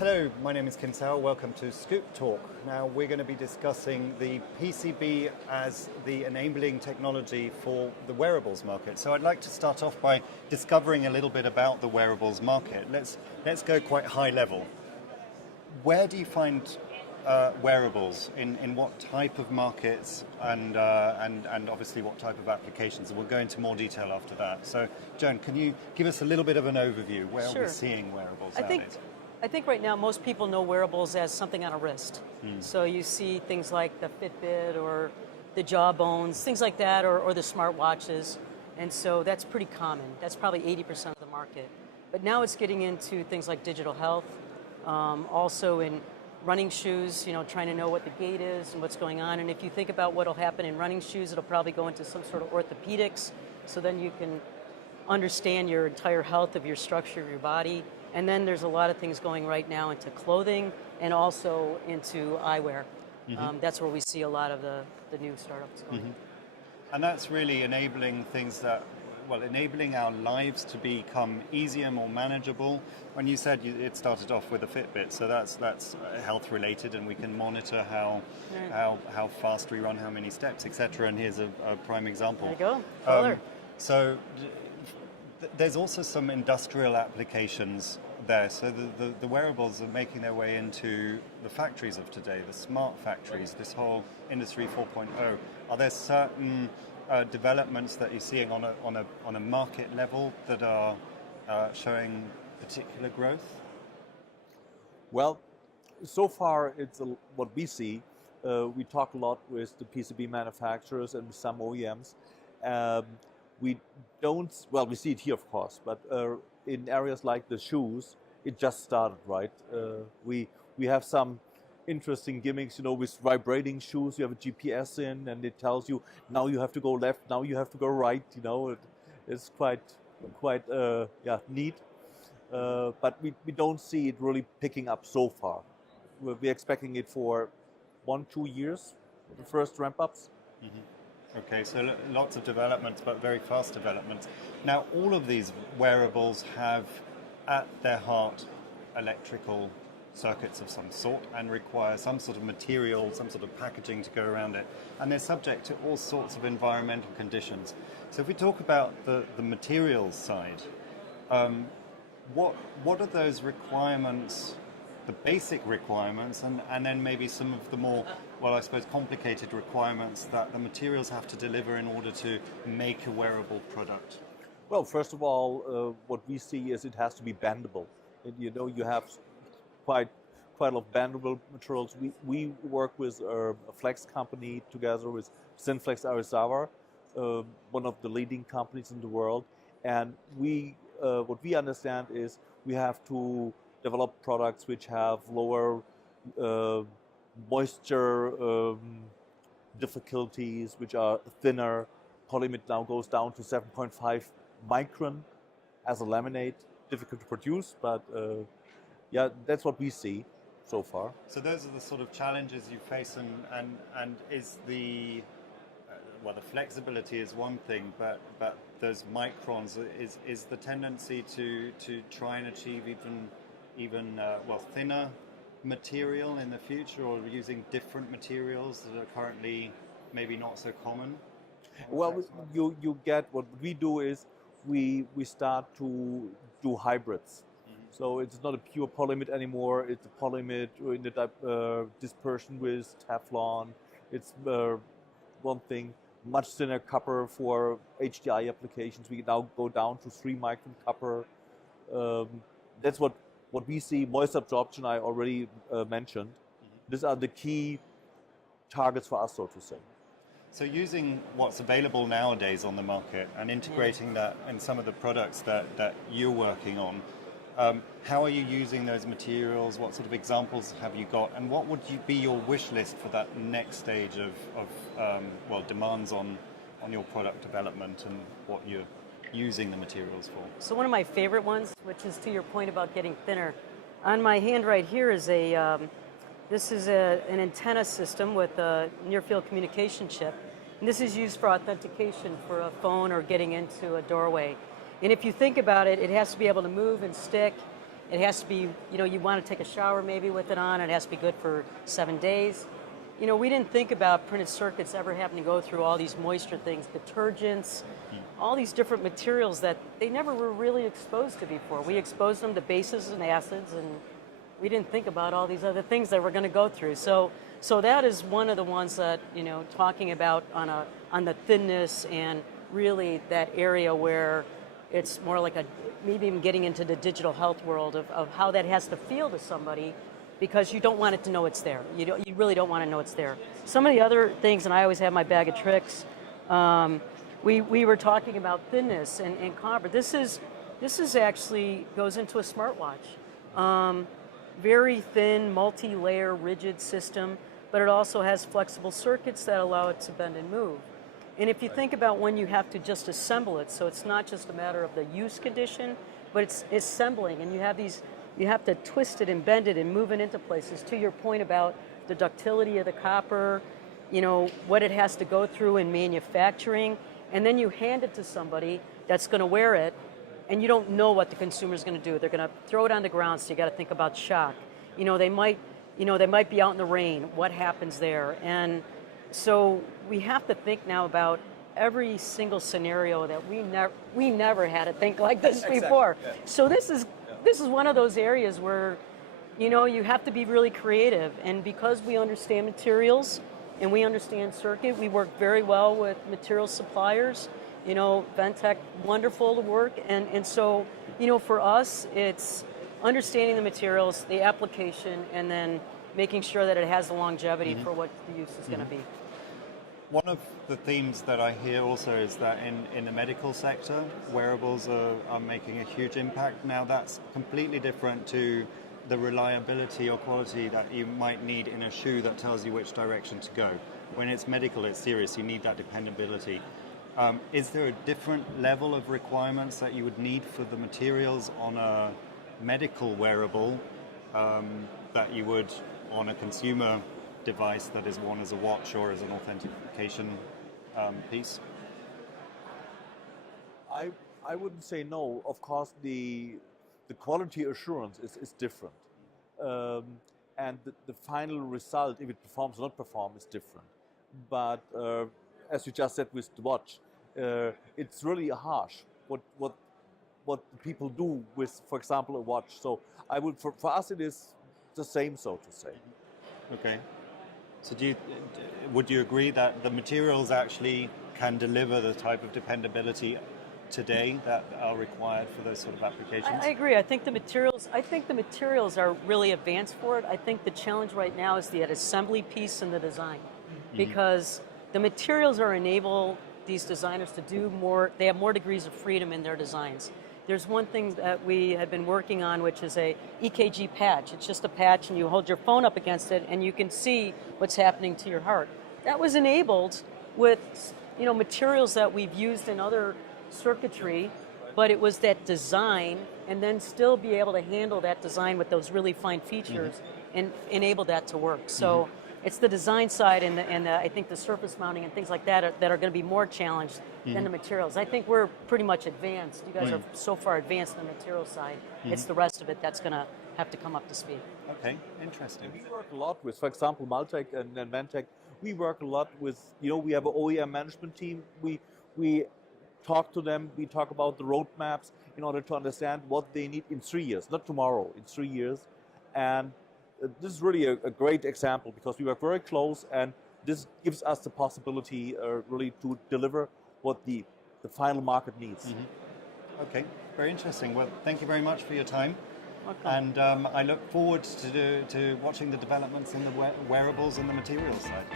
Hello, my name is Kim Sauer. Welcome to ScoopTalk. Now we're going to be discussing the PCB as the enabling technology for the wearables market. So I'd like to start off by discovering a little bit about the wearables market. Let's go quite high level. Where do you find wearables in what type of markets and obviously what type of applications? And we'll go into more detail after that. So Joan, can you give us a little bit of an overview where we're seeing wearables nowadays? I think right now most people know wearables as something on a wrist. So you see things like the Fitbit or the Jawbones, things like that, or the smartwatches. And so that's pretty common. That's probably 80% of the market. But now it's getting into things like digital health, also in running shoes, trying to know what the gait is and what's going on. And if you think about what will happen in running shoes, it'll probably go into some sort of orthopedics. So then you can understand your entire health of your structure of your body. And then there's a lot of things going right now into clothing and also into eyewear. That's where we see a lot of the new startups going. And that's really enabling things that, enabling our lives to become easier, more manageable. When you said it started off with a Fitbit, so that's health related, and we can monitor how fast we run, how many steps, etc. And here's a prime example. There you go. Color. So there's also some industrial applications there. So the wearables are making their way into the factories of today, the smart factories, this whole industry 4.0. Are there certain developments that you're seeing on a market level that are showing particular growth? Well, so far it's what we see. We talk a lot with the PCB manufacturers and some OEMs. We see it here, of course, but in areas like the shoes, it just started, right? We have some interesting gimmicks, with vibrating shoes. You have a GPS in, and it tells you now you have to go left, now you have to go right. It's quite neat. But we don't see it really picking up so far. We're expecting it for 1-2 years, the first ramp-ups. Okay, so lots of developments, but very fast developments. Now, all of these wearables have at their heart electrical circuits of some sort and require some sort of material, some sort of packaging to go around it. And they're subject to all sorts of environmental conditions. So if we talk about the materials side, what are those requirements, the basic requirements, and then maybe some of the more, complicated requirements that the materials have to deliver in order to make a wearable product? Well, first of all, what we see is it has to be bendable. And, you have quite a lot of bendable materials. We work with a flex company together with Synflex Arizawa, one of the leading companies in the world. And what we understand is we have to develop products which have lower moisture difficulties, which are thinner. Polyimide now goes down to 7.5 micron as a laminate, difficult to produce, but that's what we see so far. So those are the sort of challenges you face, and is the the flexibility is one thing, but those microns is the tendency to try and achieve even thinner material in the future, or using different materials that are currently maybe not so common? Well, you get what we do is we start to do hybrids. So it's not a pure polyimide anymore. It's a polyimide in the dispersion with Teflon. It's one thing, much thinner copper for HDI applications. We can now go down to 3 micron copper. That's what we see. Moisture absorption I already mentioned. These are the key targets for us, so to say. So using what's available nowadays on the market and integrating that in some of the products that you're working on, how are you using those materials? What sort of examples have you got? And what would be your wish list for that next stage of demands on your product development and what you're using the materials for? So one of my favorite ones, which is to your point about getting thinner, on my hand right here is this is an antenna system with a near-field communication chip. And this is used for authentication for a phone or getting into a doorway. And if you think about it, it has to be able to move and stick. It has to be, you want to take a shower maybe with it on. It has to be good for 7 days. We didn't think about printed circuits ever having to go through all these moisture things, detergents, all these different materials that they never were really exposed to before. We exposed them to bases and acids, and we didn't think about all these other things that we're going to go through. So that is one of the ones that, talking about on the thinness and really that area where it's more like maybe even getting into the digital health world of how that has to feel to somebody, because you don't want it to know it's there. You really don't want to know it's there. Some of the other things, and I always have my bag of tricks, we were talking about thinness and copper. This is actually goes into a smartwatch. Very thin, multi-layer, rigid system, but it also has flexible circuits that allow it to bend and move. And if you think about when you have to just assemble it, so it's not just a matter of the use condition, but it's assembling, and you have to twist it and bend it and move it into places. To your point about the ductility of the copper, what it has to go through in manufacturing, and then you hand it to somebody that's going to wear it, and you don't know what the consumer's going to do. They're going to throw it on the ground, so you got to think about shock. They might be out in the rain. What happens there? And so we have to think now about every single scenario that we never had to think like this before. Yeah. So this is one of those areas where you have to be really creative, and because we understand materials and we understand circuit, we work very well with material suppliers. Ventec, wonderful to work, and so for us it's understanding the materials, the application, and then making sure that it has the longevity for what the use is going to be. One of the themes that I hear also is that in the medical sector, wearables are making a huge impact. Now that's completely different to the reliability or quality that you might need in a shoe that tells you which direction to go. When it's medical, it's serious, you need that dependability. Is there a different level of requirements that you would need for the materials on a medical wearable that you would on a consumer device that is worn as a watch or as an authentication piece? I wouldn't say no. Of course, the quality assurance is different. And the final result, if it performs or not perform, is different. But as you just said with the watch, it's really harsh what people do with, for example, a watch. So for us it is the same, so to say. Okay. So would you agree that the materials actually can deliver the type of dependability today that are required for those sort of applications? I agree. I think the materials are really advanced for it. I think the challenge right now is the assembly piece and the design, because the materials are enable these designers to do more. They have more degrees of freedom in their designs. There's one thing that we have been working on, which is a EKG patch. It's just a patch, and you hold your phone up against it, and you can see what's happening to your heart. That was enabled with, materials that we've used in other circuitry, but it was that design, and then still be able to handle that design with those really fine features and enable that to work. So it's the design side and I think the surface mounting and things like that are going to be more challenged than the materials. I think we're pretty much advanced. You guys are so far advanced on the material side. It's the rest of it that's going to have to come up to speed. Okay, interesting. We work a lot with, for example, Multek and Ventec. We work a lot with, we have an OEM management team. We talk to them. We talk about the roadmaps in order to understand what they need in 3 years, not tomorrow, in 3 years. And this is really a great example because we work very close, and this gives us the possibility really to deliver what the final market needs. Okay, very interesting. Well, thank you very much for your time. Okay. And I look forward to watching the developments in the wearables and the materials side.